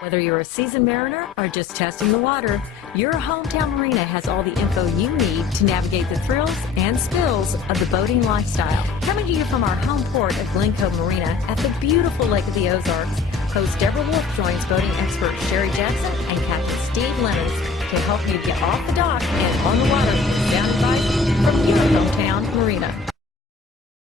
Whether you're a seasoned mariner or just testing the water, Your Hometown Marina has all the info you need to navigate the thrills and spills of the boating lifestyle. Coming to you from our home port of Glencove Marina at the beautiful Lake of the Ozarks, host Deborah Wolfe joins boating expert Sherry Jackson and Captain Steve Lemens to help you get off the dock and on the water with sound advice from Your Hometown Marina.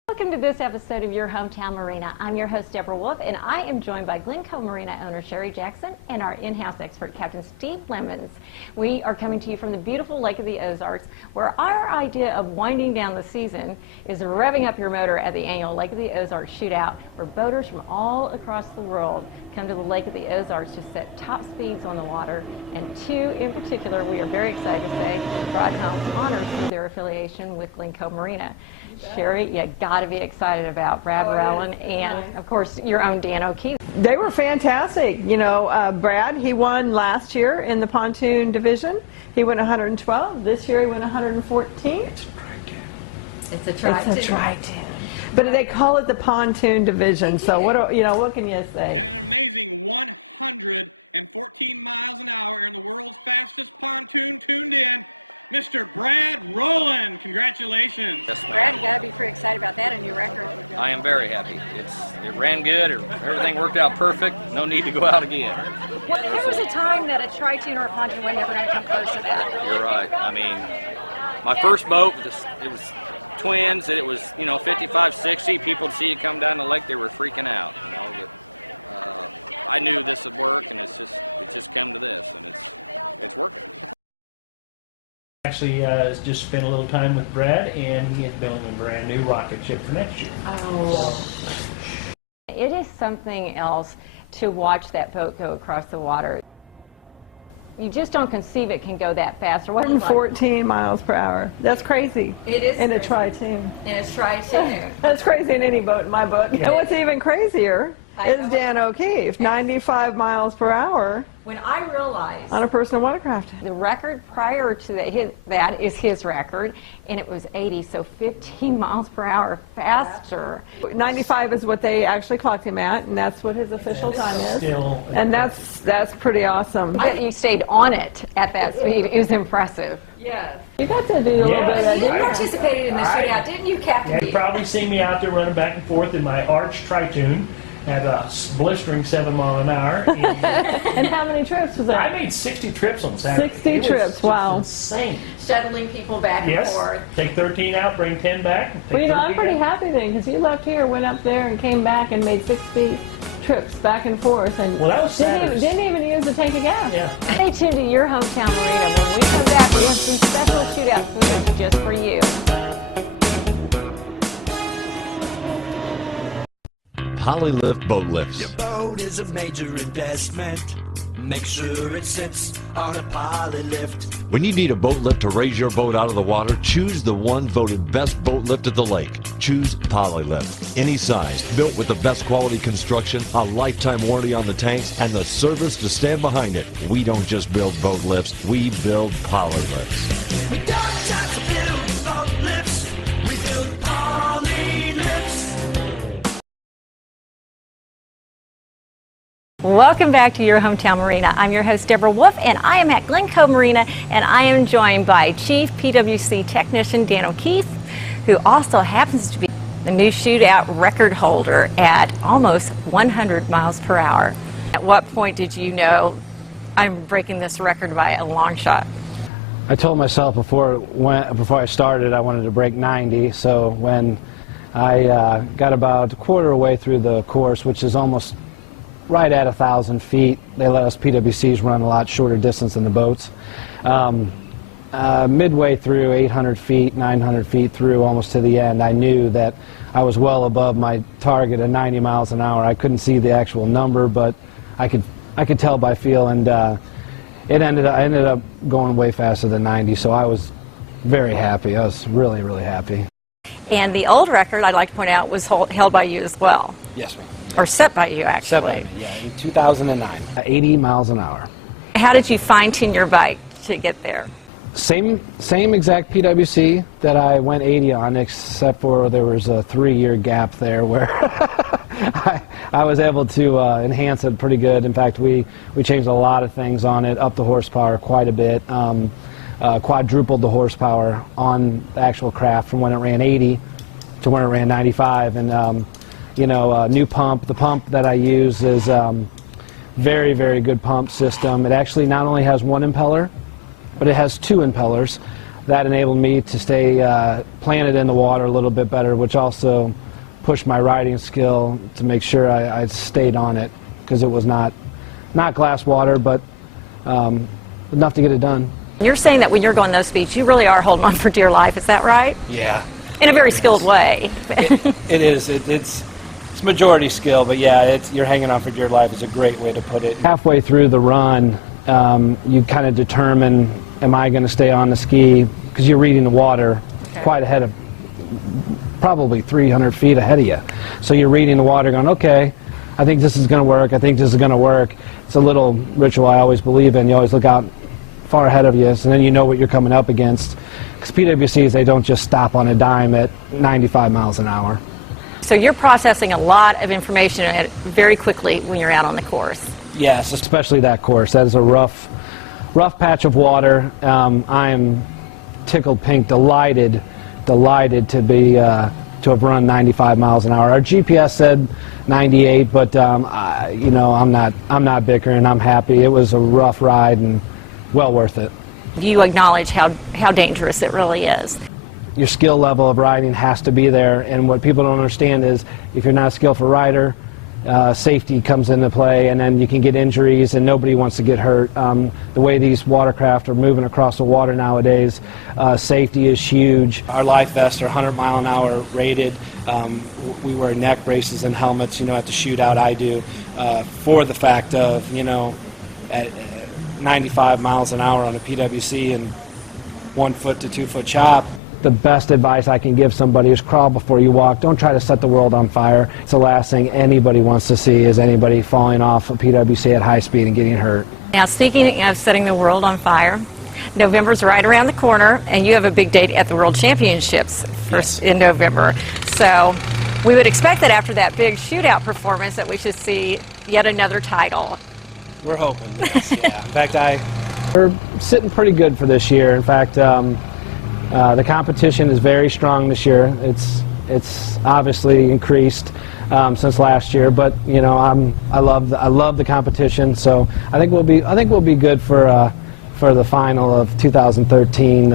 Welcome to this episode of Your Hometown Marina. I'm your host, Deborah Wolfe, and I am joined by Glencove Marina owner Sherry Jackson and our in-house expert, Captain Steve Lemens. We are coming to you from the beautiful Lake of the Ozarks, where our idea of winding down the season is revving up your motor at the annual Lake of the Ozarks Shootout, where boaters from all across the world come to the Lake of the Ozarks to set top speeds on the water, and two in particular we are very excited to say brought home honors through their affiliation with Glencove Marina. Sherry, you got to be excited about Brad Rowland and, of course, your own Dan O'Keefe. They were fantastic. You know, Brad, he won last year in the pontoon division. He went 112. This year he went 114. It's a Tritoon. It's a Tritoon. It's a Tritoon. But they call it the pontoon division. So what can you say? And an amazing 114 miles an hour in the world's fastest pontoon Tooned-In, Mr. Brad Rowland. Congratulations. Yes, Brad, you got to be pretty excited about that and your record. I am very happy. It ran good. Everything worked out perfect. No need to go out again. Well, there was a time that a Tritoon or a pontoon was never going to come close to that. You're right. I mean, my first boat, it was twins, and it was 55, 60. People would see you come down the lake, they were freaking out. But I knew this would work, and it's just come to this, and it's working. Actually, just spent a little time with Brad, and he is building a brand new rocket ship for next year. Oh. It is something else to watch that boat go across the water. You just don't conceive it can go that fast. Or 114 miles per hour. That's crazy. It is. In a Tritoon. In a Tritoon. That's crazy in any boat in my book. Yeah. And what's even crazier is Dan O'Keefe, 95 miles per hour. When I realized on a personal watercraft. The record prior to that is his record, and it was 80, so 15 miles per hour faster. 95 is what they actually clocked him at, and that's what his official time is. And that's pretty awesome. But you stayed on it at that speed. It was impressive. Yes. You got to do a little bit of that, didn't you? You participated in the shootout, didn't you, Captain? Yeah, you probably see me out there running back and forth in my arch Tritoon at a blistering 7 mile an hour. And how many trips was that? I made 60 trips on Saturday. 60 trips, wow. Insane. Shuttling people back and forth. Take 13 out, bring 10 back. Well, I'm pretty happy then, because you left here, went up there, and came back and made 60 trips back and forth, and well, that was didn't even use a tank of gas. Yeah. Stay tuned to Your Hometown Marina. When we come back, we have some special shootout footage just for you. Polylift boat lifts. Your boat is a major investment. Make sure it sits on a polylift. When you need a boat lift to raise your boat out of the water, choose the one voted best boat lift at the lake. Choose Polylift. Any size, built with the best quality construction, a lifetime warranty on the tanks, and the service to stand behind it. We don't just build boat lifts, we build Polylifts. We don't just build boat lifts, we build polylifts. Welcome back to Your Hometown Marina. I'm your host, Deborah Wolfe, and I am at Glencove Marina, and I am joined by Chief PWC Technician Dan O'Keefe, who also happens to be the new shootout record holder at almost 100 miles per hour. At what point did you know I'm breaking this record by a long shot? I told myself before I started I wanted to break 90, so when I got about a quarter way through the course, which is almost right at 1,000 feet. They let us PWCs run a lot shorter distance than the boats. Midway through 800 feet, 900 feet through, almost to the end, I knew that I was well above my target of 90 miles an hour. I couldn't see the actual number, but I could tell by feel, and I ended up going way faster than 90, so I was very happy. I was really, really happy. And the old record, I'd like to point out, was held by you as well. Yes, ma'am. Or set by you, actually. Set by me, yeah, in 2009. 80 miles an hour. How did you fine-tune your bike to get there? Same exact PWC that I went 80 on, except for there was a 3-year gap there where I was able to enhance it pretty good. In fact, we changed a lot of things on it, up the horsepower quite a bit, quadrupled the horsepower on the actual craft from when it ran 80 to when it ran 95. And you know, new pump. The pump that I use is very, very good pump system. It actually not only has one impeller, but it has two impellers. That enabled me to stay planted in the water a little bit better, which also pushed my riding skill to make sure I stayed on it, because it was not glass water, but enough to get it done. You're saying that when you're going those speeds, you really are holding on for dear life. Is that right? Yeah. In a very skilled way. It is. It's majority skill, but yeah, you're hanging on for dear life is a great way to put it. Halfway through the run, you kind of determine, am I going to stay on the ski? Because you're reading the water quite ahead of, probably 300 feet ahead of you. So you're reading the water going, okay, I think this is going to work, I think this is going to work. It's a little ritual I always believe in. You always look out far ahead of you, and then you know what you're coming up against. Because PWCs, they don't just stop on a dime at 95 miles an hour. So you're processing a lot of information very quickly when you're out on the course. Yes, especially that course. That is a rough patch of water. I am tickled pink, delighted to be to have run 95 miles an hour. Our GPS said 98, but you know, I'm not bickering. I'm happy. It was a rough ride and well worth it. You acknowledge how dangerous it really is. Your skill level of riding has to be there, and what people don't understand is if you're not a skillful rider, safety comes into play, and then you can get injuries, and nobody wants to get hurt. The way these watercraft are moving across the water nowadays, safety is huge. Our life vests are 100 mile an hour rated. We wear neck braces and helmets, you know, at the shootout I do, for the fact of, you know, at 95 miles an hour on a PWC and 1 foot to 2 foot chop. The best advice I can give somebody is crawl before you walk. Don't try to set the world on fire. It's the last thing anybody wants to see, is anybody falling off a PWC at high speed and getting hurt. Now, speaking of setting the world on fire, November's right around the corner, and you have a big date at the World Championships in November. So we would expect that after that big shootout performance that we should see yet another title. We're hoping, yes, yeah. In fact, we're sitting pretty good for this year. In fact, the competition is very strong this year. It's obviously increased since last year, but you know, I love the competition. So I think we'll be good for the final of 2013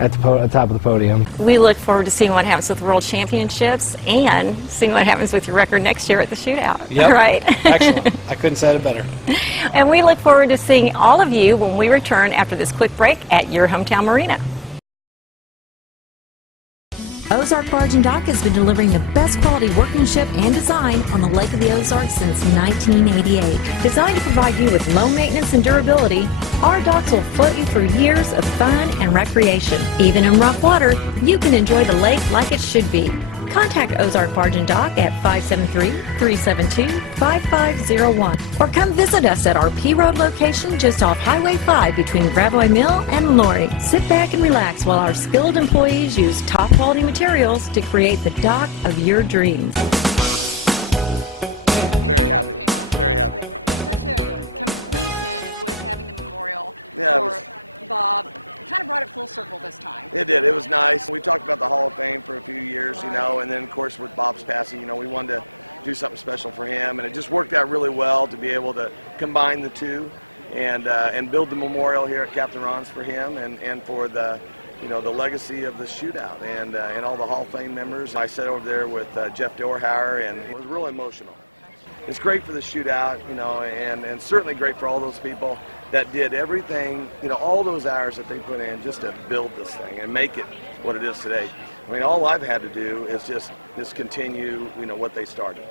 at the top of the podium. We look forward to seeing what happens with the World Championships and seeing what happens with your record next year at the shootout. Yep. Right? Excellent. I couldn't say it better. And we look forward to seeing all of you when we return after this quick break at Your Home Town Marina. Ozark Barge and Dock has been delivering the best quality workmanship and design on the Lake of the Ozarks since 1988. Designed to provide you with low maintenance and durability, our docks will float you through years of fun and recreation. Even in rough water, you can enjoy the lake like it should be. Contact Ozark Barge and Dock at 573-372-5501 or come visit us at our P Road location just off Highway 5 between Gravois Mill and Laurie. Sit back and relax while our skilled employees use top quality materials to create the dock of your dreams. Very happy. Very happy. Such a completion with having the memorial for Bob. Kind of brought it full circle this time. It did. It was nice. We talked about the Hall of Fame for a few years, you know, and then of course with Bob's passing, you know, we wanted to do something special for him, and it just worked out really well to be able to combine the two and build the memorial here at Captain Ron's for him and for the, you know, the legacy of the shootout and all the Hall of Fame members. I sat over there with Jeff Dorhauer, and it was really emotional. It's great for the shootout, you know, and certainly great for all those people that did everything, you know, all those hours that they put in just to build this thing and make it what it is today. I mean, all I've had to do is just continue, you know, what they started.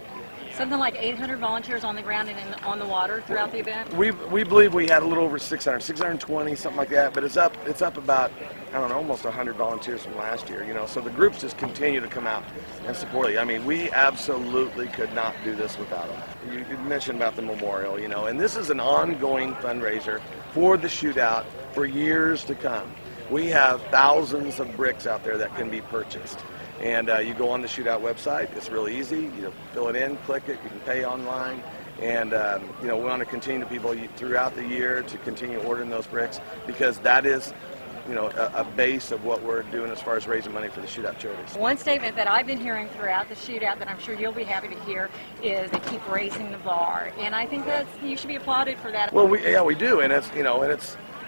Something like 800 volunteers on the ground and on the water throughout the event? We believe we had a little over 620, something like that, but it's up about, I don't know, almost 100 volunteers from last year, you know, so the groups just continue to come out and support you. I mean, we absolutely could not do this without them. You mentioned about the memorial, you know, and this is an ongoing fundraiser for the shootout for years to come. We have thousands of bricks out there that can be purchased. And you go on the Shootout website. It's really easy. You fill it in, click it. You can pay online. And we want to continue to people throughout the year to continue ordering those bricks, because that is a base of what we're doing as far as raising money for the Shootout charities. One statement that I've been hearing throughout the Shootout that I'm sure you'll be happy to hear is they keep raising the bar, and I think you should be applauded for that. Well, we do, and it's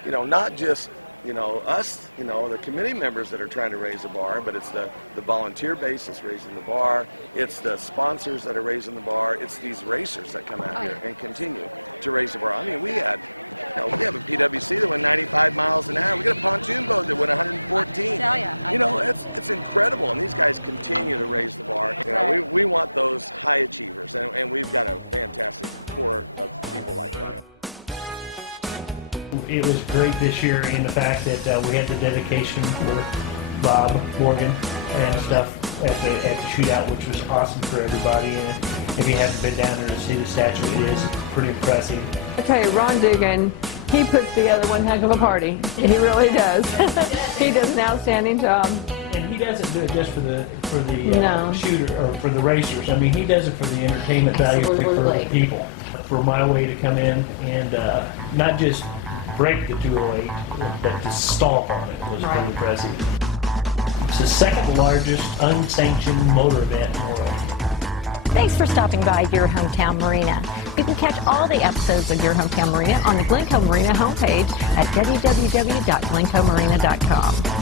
not just us, the committee members that are trying to raise the bar, but it's the volunteer base that's raising the bar. It's the sponsors that are raising the bar. It's these racers that come out here and continue to raise the bar. I mean, we have a PWC that went 95 miles an hour. We got a pontoon boat that went 114. I tell you, it's incredible, and these guys continue to raise the bar. We want those high achievers, and we've got a fantastic core of people like that. It was great this year in the fact that we had the dedication for Bob Morgan and stuff at the Shootout, which was awesome for everybody. And if you haven't been down there to see the statue, it is pretty impressive. I tell you, Ron Duggan, he puts together one heck of a party. He really does. He does an outstanding job. And he doesn't do it just for the shooter or for the racers. I mean, he does it for the entertainment value for the people. For my way to come in and not just break the 208, but to stomp on it was pretty impressive. It's the second largest unsanctioned motor event in the world. Thanks for stopping by Your Hometown Marina. You can catch all the episodes of Your Hometown Marina on the Glencove Marina homepage at www.glencovemarina.com.